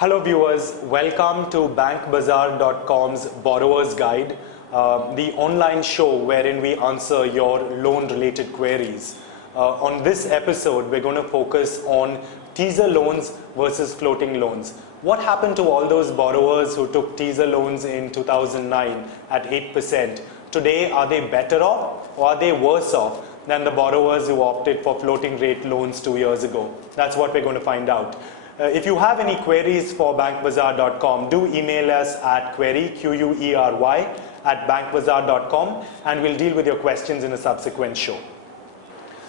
Hello viewers, welcome to bankbazaar.com's Borrower's Guide, the online show wherein we answer your loan related queries. On this episode, we're going to focus on teaser loans versus floating loans. What happened to all those borrowers who took teaser loans in 2009 at 8%? Today, are they better off or are they worse off than the borrowers who opted for floating rate loans 2 years ago? That's what we're going to find out. If you have any queries for bankbazaar.com, do email us at query, Q-U-E-R-Y, at bankbazaar.com, and we'll deal with your questions in a subsequent show.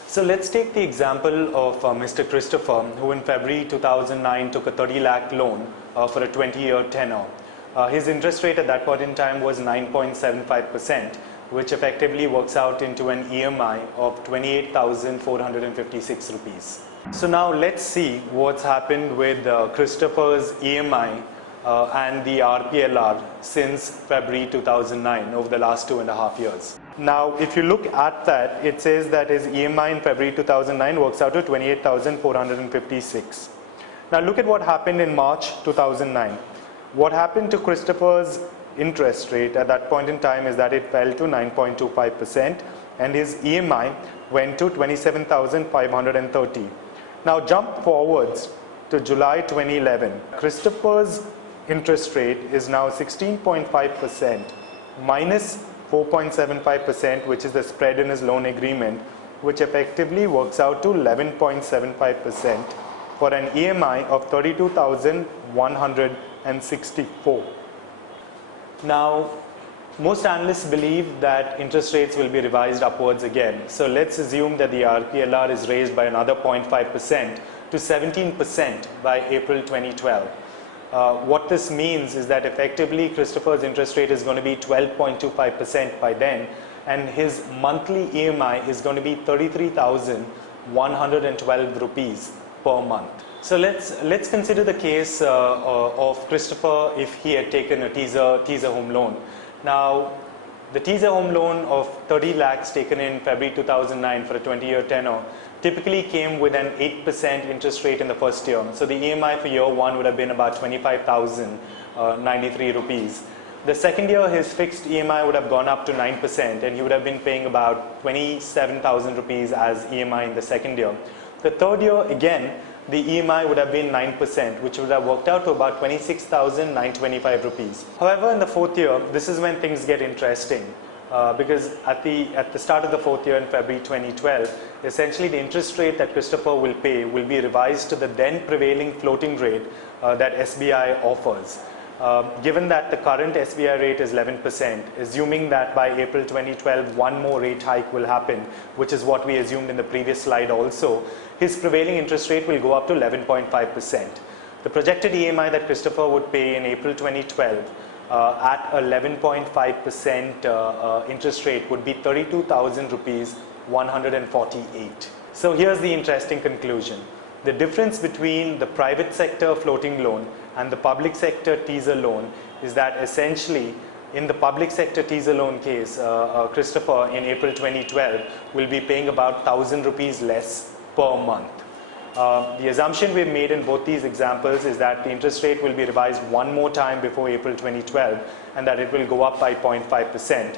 So let's take the example of Mr. Christopher, who in February 2009 took a 30 lakh loan for a 20-year tenor. His interest rate at that point in time was 9.75%, which effectively works out into an EMI of 28,456 rupees. So now let's see what's happened with Christopher's EMI and the RPLR since February 2009 over the last 2.5 years. Now if you look at that, it says that his EMI in February 2009 works out to 28,456. Now look at what happened in March 2009. What happened to Christopher's interest rate at that point in time is that it fell to 9.25% and his EMI went to 27,530. Now jump forwards to July 2011. Christopher's interest rate is now 16.5% minus 4.75%, which is the spread in his loan agreement, which effectively works out to 11.75% for an EMI of 32,164. Now, most analysts believe that interest rates will be revised upwards again. So let's assume that the RPLR is raised by another 0.5% to 17% by April 2012. What this means is that effectively Christopher's interest rate is going to be 12.25% by then, and his monthly EMI is going to be 33,112 rupees per month. So let's consider the case of Christopher if he had taken a teaser home loan. Now, the teaser home loan of 30 lakhs taken in February 2009 for a 20-year tenor typically came with an 8% interest rate in the first year. So the EMI for year one would have been about 25,093 rupees. The second year, his fixed EMI would have gone up to 9% and he would have been paying about 27,000 rupees as EMI in the second year. The third year, again, the EMI would have been 9%, which would have worked out to about 26,925 rupees. However, in the fourth year, this is when things get interesting because at the start of the fourth year in February 2012, essentially the interest rate that Christopher will pay will be revised to the then prevailing floating rate that SBI offers. Given that the current SBI rate is 11%, assuming that by April 2012 one more rate hike will happen, which is what we assumed in the previous slide also, his prevailing interest rate will go up to 11.5%. The projected EMI that Christopher would pay in April 2012 at 11.5% interest rate would be 32,000 rupees 148. So here's the interesting conclusion. The difference between the private sector floating loan and the public sector teaser loan is that essentially in the public sector teaser loan case, Christopher in April 2012 will be paying about 1,000 rupees less per month. The assumption we've made in both these examples is that the interest rate will be revised one more time before April 2012 and that it will go up by 0.5%.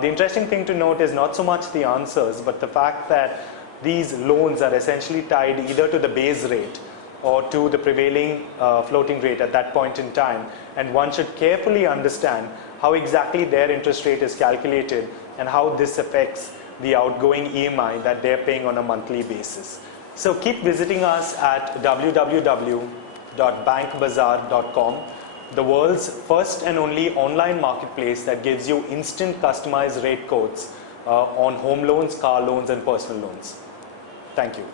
The interesting thing to note is not so much the answers, but the fact that these loans are essentially tied either to the base rate or to the prevailing floating rate at that point in time, and one should carefully understand how exactly their interest rate is calculated and how this affects the outgoing EMI that they're paying on a monthly basis. So keep visiting us at www.bankbazaar.com, the world's first and only online marketplace that gives you instant customized rate quotes on home loans, car loans and personal loans. Thank you.